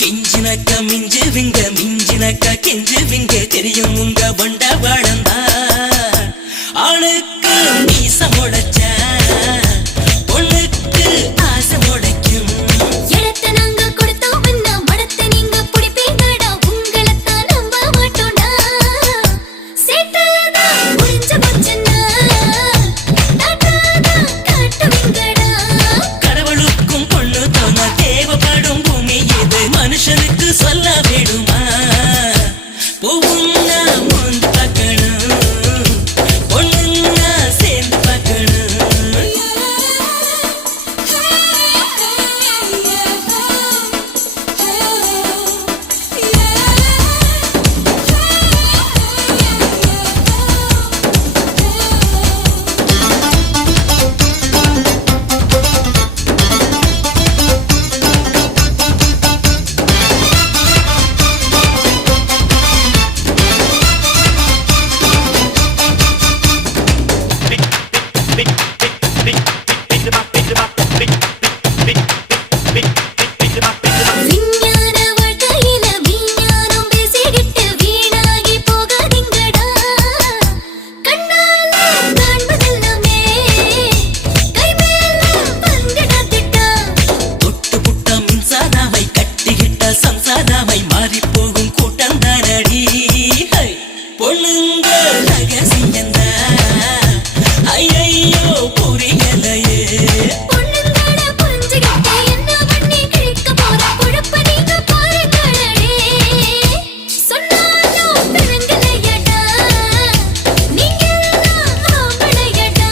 கெஞ்சினக்க மிஞ்சுவிங்க மிஞ்சினக்க கெஞ்சுவிங்க தெரியும் உங்க வண்ட வளர்ந்தா ஆளுக்கு மீச முளைச்ச பொண்ணுக்கு ஆசை முளைக்கும். இடத்தை நாங்க கொடுத்தோம் மடத்தை நீங்க பிடிப்பீங்கடா உங்களைத்தான் நம்ப மாட்டோம்டா. சேட்டதான் முடிஞ்ச போச்சுன்னா காட்டுவீங்கடா. கடவுளுக்கும் பொண்ணு தோண தேவைப்படும் பூமி இது மனுஷனுக்கு சொல்ல வேணுமா? பூவுன்னா முந்து பார்க்கணும் பொண்ணுன்னா சேர்ந்து பார்க்கணும். விஞ்ஞான வாழ்க்கையில விஞ்ஞானம் பேசிக்கிட்டு வீணாகி போகாதீங்கடா. கண்ணால காண்பதெல்லாமே கை மேல வந்துடாதடா. தொட்டு புட்ட மின்சாராமை கட்டிக்கிட்ட சம்சாராமை மாறி போகும் கூட்டம் தானடி. பொண்ணுங்க ரகசியந்தா ஐயையோ புரியலையே. பொண்ணுங்கள புரிஞ்சுக்கிட்டு என்ன பண்ணி கிழிக்க போற பொழப்ப நீங்க பாருங்களே. சொன்னாலும் விளங்கலையடா நீங்க எல்லாம் ஆம்பளையடா.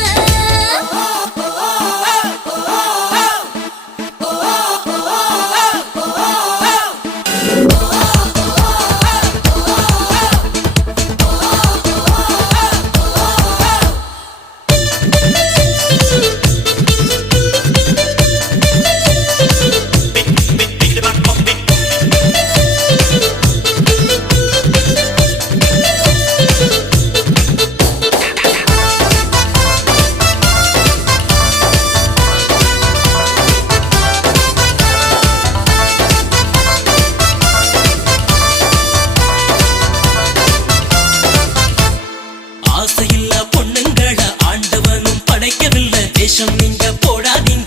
ஆசையில்ல பொண்ணுங்கள ஆண்டவனும் படைக்கவில்லை. தேசம் நீங்க போடாதீங்க